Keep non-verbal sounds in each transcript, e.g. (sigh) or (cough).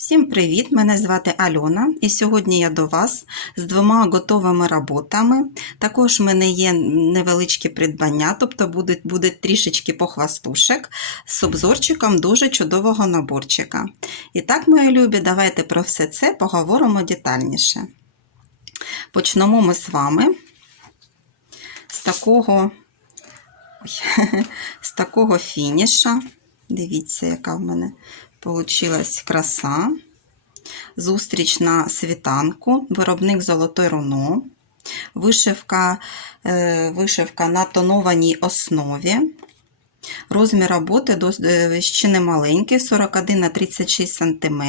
Всім привіт! Мене звати Альона, і сьогодні я до вас з двома готовими роботами. Також в мене є невеличкі придбання, тобто буде, буде трішечки похвастушек з обзорчиком дуже чудового наборчика. І так, мої любі, давайте про все це поговоримо детальніше. Почнемо ми з вами з такого, (laughs) з такого фініша. Дивіться, яка в мене Получилась краса. Зустріч на світанку, виробник Золотой Руно, вишивка, е, вишивка на тонованій основі. Розмір роботи ще не маленький, 41 на 36 см,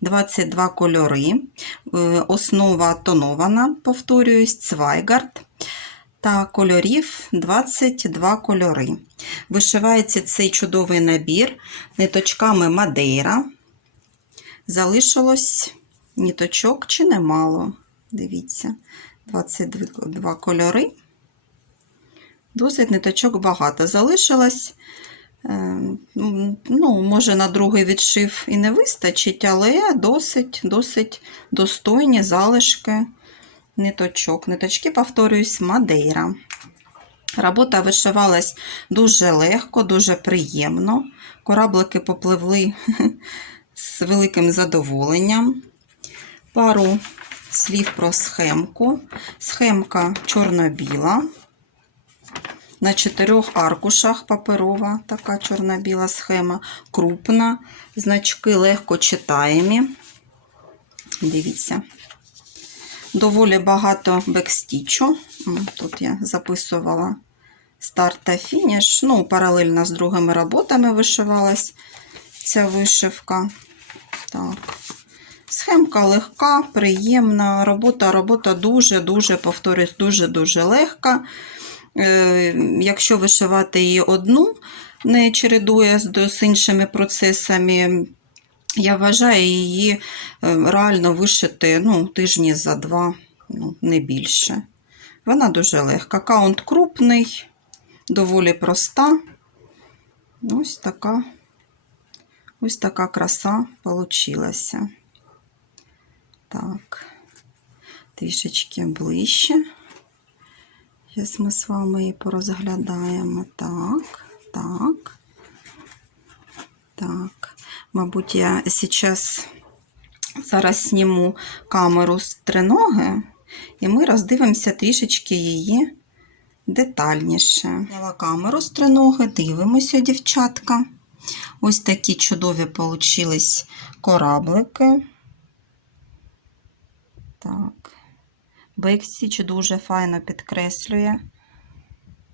22 кольори. Е, Основа тонована, повторююсь, цвайгард. Та кольорів 22 кольори. Вишивається цей чудовий набір ниточками Мадейра. Залишилось ниточок чи немало. Дивіться, 22 кольори. Досить ниточок багато. Залишилось, е, ну, може, на другий відшив і не вистачить, але досить, досить достойні залишки ниточок. Ниточки, повторююсь, Мадейра. Робота вишивалась дуже легко, дуже приємно. Кораблики попливли (laughs) з великим задоволенням. Пару слів про схемку. Схемка чорно-біла. На чотирьох аркушах паперова така чорно-біла схема, крупна, значки легко читаємі. Дивіться. Доволі багато бекстічу. Тут я записувала старт та фініш. Ну, паралельно з другими роботами вишивалась ця вишивка. Так. Схемка легка, приємна. Робота, робота дуже-дуже, повторюсь, дуже-дуже легка. Е, Якщо вишивати її одну, не чередує з іншими процесами, я вважаю її е, реально вишити ну, тижні за два, ну, не більше. Вона дуже легка. Каунт крупний, доволі проста. Ось така, ось така краса получилася. Так, трішечки ближче. Зараз ми з вами її порозглядаємо. Так, так, так. Мабуть, я зараз зараз зніму камеру з триноги, і ми роздивимося трішечки її детальніше. Взяла камеру з триноги, дивимося, дівчатка. Ось такі чудові получились кораблики. Так. Бексіч дуже файно підкреслює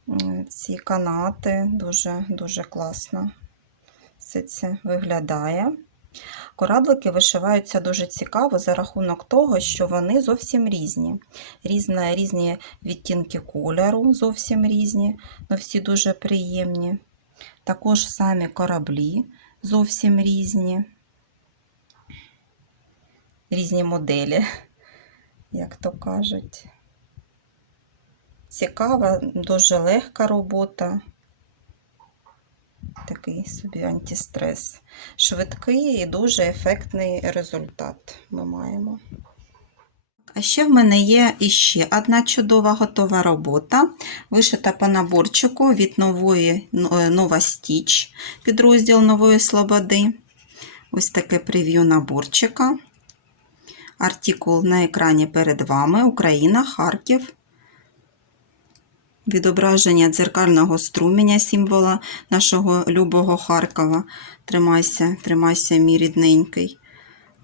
е, ці канати, дуже, дуже класно все це виглядає. Кораблики вишиваються дуже цікаво за рахунок того, що вони зовсім різні. Різна, різні відтінки кольору, зовсім різні, але всі дуже приємні. Також самі кораблі зовсім різні, різні моделі, як то кажуть. Цікава, дуже легка робота такий собі антистрес. Швидкий і дуже ефектний результат ми маємо. А ще в мене є іще одна чудова готова робота, вишита по наборчику від нової Нова Стіч, підрозділ Нової Слободи. Ось таке прев'ю наборчика. Артикул на екрані перед вами Україна, Харків відображення дзеркального струменя, символа нашого любого Харкова. Тримайся, тримайся, мій рідненький.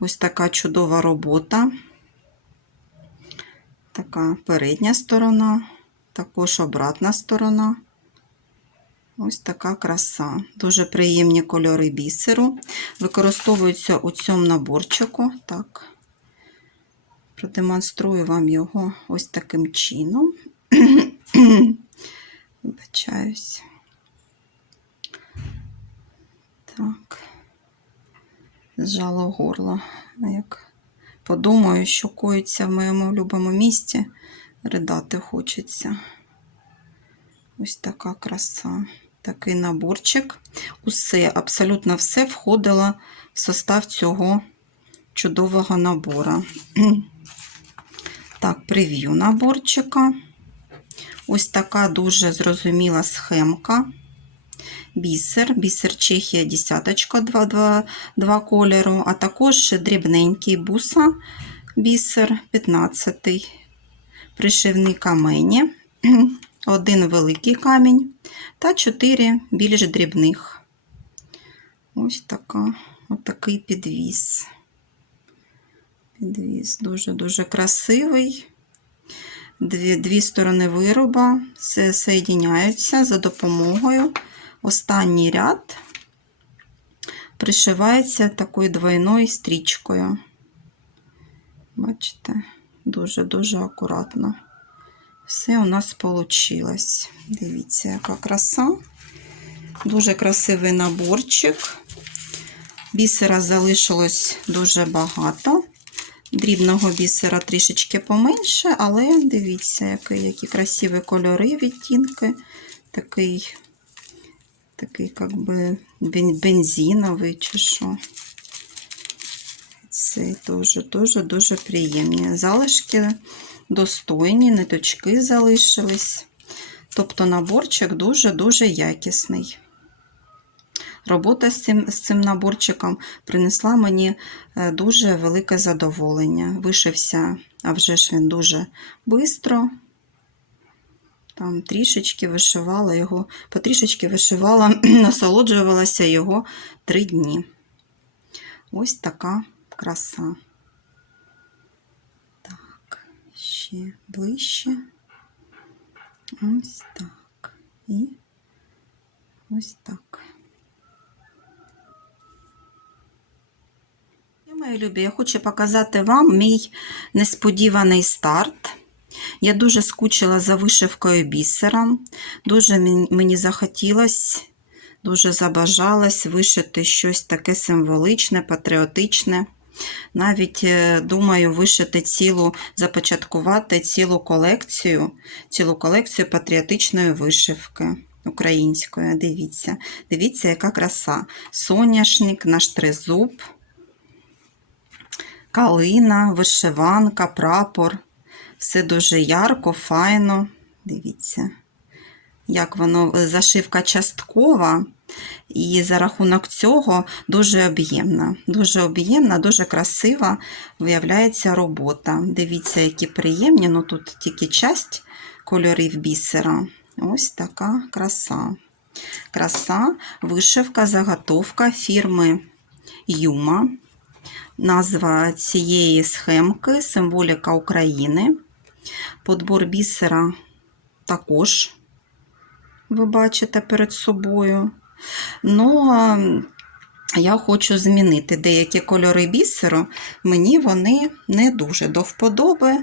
Ось така чудова робота. Така передня сторона, також обратна сторона. Ось така краса. Дуже приємні кольори бісеру. Використовуються у цьому наборчику. Так, продемонструю вам його ось таким чином. (clears throat) Вибачаюсь. Так, зжало горло. Як подумаю, що коїться в моєму любому місці, ридати хочеться. Ось така краса. Такий наборчик. Усе, абсолютно все входило в состав цього чудового набору. (clears throat) Так, прев'ю наборчика. Ось така дуже зрозуміла схемка. Бісер, бісер Чехія, десяточка, два, два, два кольору, а також дрібненький буса, бісер 15 пришивні камені, (clears throat) один великий камінь та чотири більш дрібних. Ось така, отакий підвіз. Підвіз дуже-дуже красивий. Дві, дві сторони вироба соєдиняються за допомогою. Останній ряд пришивається такою двойною стрічкою. Бачите, дуже-дуже акуратно. Все у нас вийшло. Дивіться, яка краса. Дуже красивий наборчик. Бісера залишилось дуже багато. Дрібного бісера трішечки поменше, але дивіться, які, які красиві кольори, відтінки. Такий, такий, як би, бензиновий чи що. Це дуже, дуже, дуже приємні. Залишки достойні, ниточки залишились. Тобто наборчик дуже-дуже якісний. Робота з цим, з цим наборчиком принесла мені е, дуже велике задоволення. Вишився, а вже ж він дуже швидко. Там трішечки вишивала його, потрішечки вишивала, (clears throat) насолоджувалася його три дні. Ось така краса. Так, ще ближче. Ось так. І ось так. Я, мої любі, я хочу показати вам мій несподіваний старт. Я дуже скучила за вишивкою бісером. Дуже мені захотілось, дуже забажалось вишити щось таке символичне, патріотичне. Навіть е, думаю вишити цілу, започаткувати цілу колекцію, цілу колекцію патріотичної вишивки української. Дивіться, дивіться, яка краса. Соняшник, наш тризуб, калина, вишиванка, прапор. Все дуже ярко, файно. Дивіться, як воно зашивка часткова, і за рахунок цього дуже об'ємна. Дуже об'ємна, дуже красива виявляється робота. Дивіться, які приємні, ну тут тільки часть кольорів бісера. Ось така краса. Краса, вишивка, заготовка фірми Юма. Назва цієї схемки символіка України. Подбор бісера також ви бачите перед собою. Ну, а, я хочу змінити деякі кольори бісеру. Мені вони не дуже до вподоби.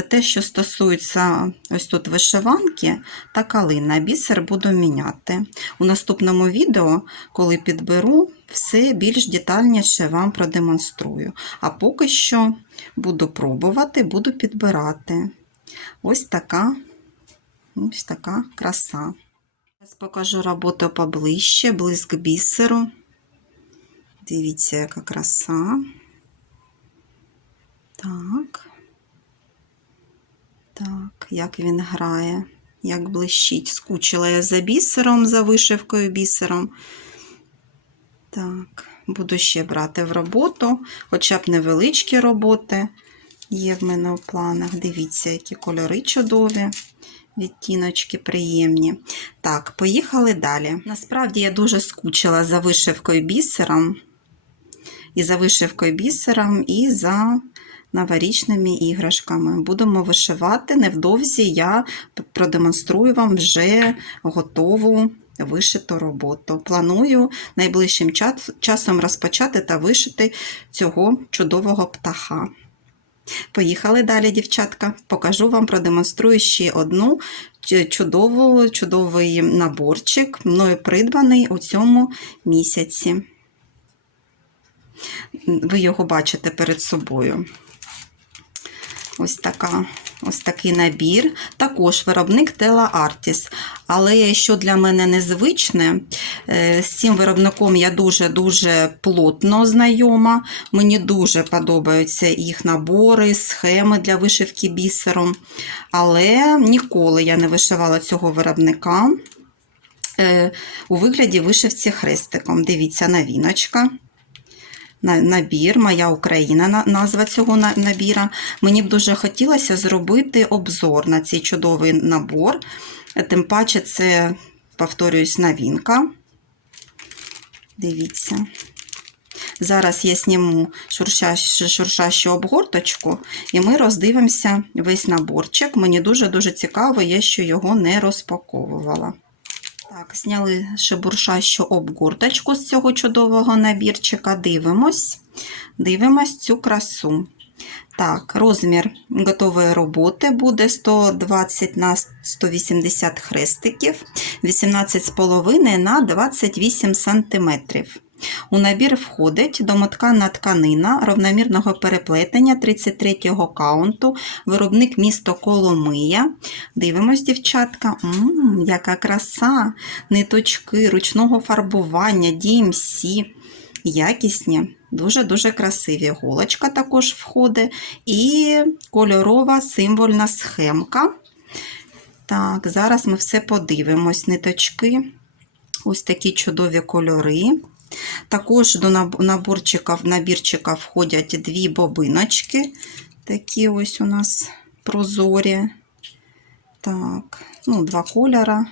Те, що стосується ось тут вишиванки та калина, бісер буду міняти. У наступному відео, коли підберу, все більш детальніше вам продемонструю. А поки що буду пробувати, буду підбирати. Ось така, ось така краса. Зараз покажу роботу поближче, блиск бісеру. Дивіться, яка краса. Так. Так, як він грає, як блищить. Скучила я за бісером, за вишивкою бісером. Так, буду ще брати в роботу, хоча б невеличкі роботи є в мене в планах. Дивіться, які кольори чудові, відтіночки приємні. Так, поїхали далі. Насправді я дуже скучила за вишивкою бісером. І за вишивкою бісером, і за новорічними іграшками. Будемо вишивати. Невдовзі я продемонструю вам вже готову вишиту роботу. Планую найближчим часом розпочати та вишити цього чудового птаха. Поїхали далі, дівчатка. Покажу вам, продемонструю ще одну чудову, чудовий наборчик, мною придбаний у цьому місяці. Ви його бачите перед собою. Ось така Ось такий набір. Також виробник Tela Artis. Але що для мене незвичне, е, з цим виробником я дуже-дуже плотно знайома. Мені дуже подобаються їх набори, схеми для вишивки бісером. Але ніколи я не вишивала цього виробника е, у вигляді вишивці хрестиком. Дивіться, новіночка. На- Набір, моя Україна, назва цього набіра. Мені б дуже хотілося зробити обзор на цей чудовий набор. Тим паче, це, повторююсь, новинка. Дивіться. Зараз я зніму шуршащу, шуршащу обгорточку, і ми роздивимося весь наборчик. Мені дуже-дуже цікаво, я ще його не розпаковувала. Так, зняли шебуршащу обгорточку з цього чудового набірчика. Дивимось. Дивимось цю красу. Так, розмір готової роботи буде 120 на 180 хрестиків, 18,5 на 28 см. У набір входить домоткана тканина равномірного переплетення 33-го каунту, виробник місто Коломия. Дивимось, дівчатка. М, яка краса! Ниточки ручного фарбування, DMC. Якісні, дуже-дуже красиві. Голочка також входить і кольорова символьна схемка. Так, зараз ми все подивимось. Ниточки, ось такі чудові кольори. Також до наб- наборчика, набірчика входять дві бобиночки. Такі ось у нас прозорі. Так, ну, два кольора.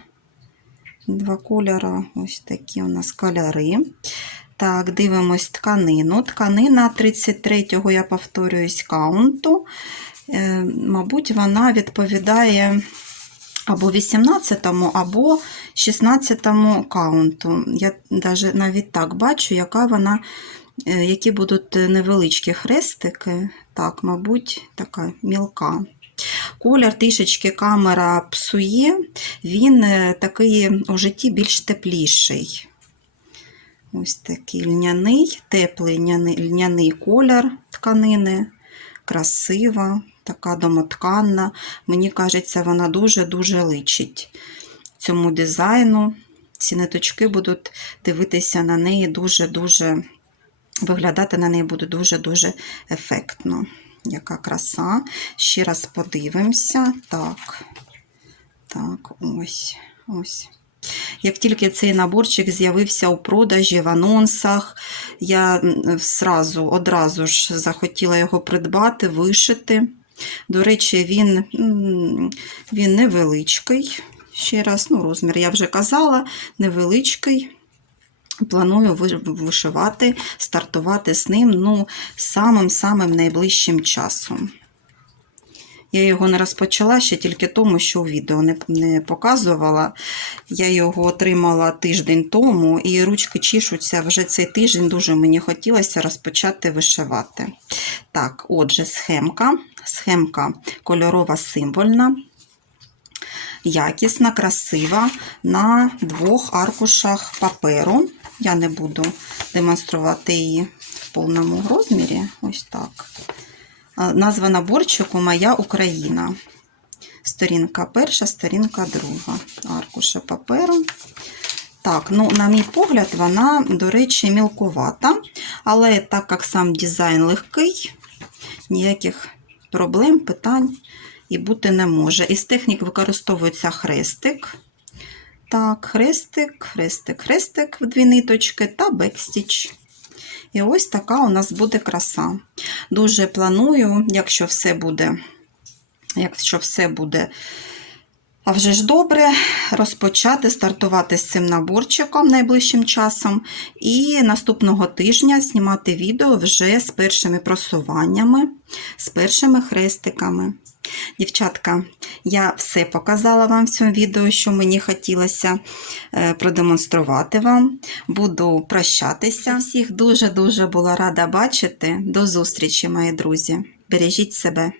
Два кольора, ось такі у нас кольори. Так, дивимось тканину. Тканина 33-го, я повторююсь, каунту. Е, мабуть, вона відповідає або 18-му, або 16-му каунту. Я даже навіть так бачу, яка вона, е, які будуть невеличкі хрестики. Так, мабуть, така мілка. Колір трішечки камера псує, він е, такий у житті більш тепліший. Ось такий льняний, теплий льняний колір тканини, красива, така домотканна. Мені кажеться, вона дуже-дуже личить цьому дизайну. Ці ниточки будуть дивитися на неї дуже-дуже, виглядати на неї буде дуже-дуже ефектно. Яка краса. Ще раз подивимося. Так, так, ось, ось. Як тільки цей наборчик з'явився у продажі, в анонсах, я м, зразу, одразу ж захотіла його придбати, вишити. До речі, він, він невеличкий. Ще раз, ну, розмір я вже казала, невеличкий. Планую вишивати, стартувати з ним ну, самим-самим найближчим часом. Я його не розпочала ще тільки тому, що у відео не, не показувала. Я його отримала тиждень тому, і ручки чішуться вже цей тиждень. Дуже мені хотілося розпочати вишивати. Так, отже, схемка. Схемка кольорова символьна, якісна, красива на двох аркушах паперу. Я не буду демонструвати її в повному розмірі. Ось так. А, Назва наборчику Моя Україна. Сторінка перша, сторінка друга. Аркуша паперу. Так, ну, на мій погляд, вона, до речі, мілкувата, але так як сам дизайн легкий, ніяких проблем, питань і бути не може. Із технік використовується хрестик. Так, хрестик, хрестик, хрестик в дві ниточки та бекстіч. І ось така у нас буде краса. Дуже планую, якщо все буде, якщо все буде, а вже ж добре, розпочати стартувати з цим наборчиком найближчим часом. І наступного тижня знімати відео вже з першими просуваннями, з першими хрестиками. Дівчатка, я все показала вам в цьому відео, що мені хотілося е, продемонструвати вам. Буду прощатися. Всіх дуже-дуже була рада бачити. До зустрічі, мої друзі. Бережіть себе.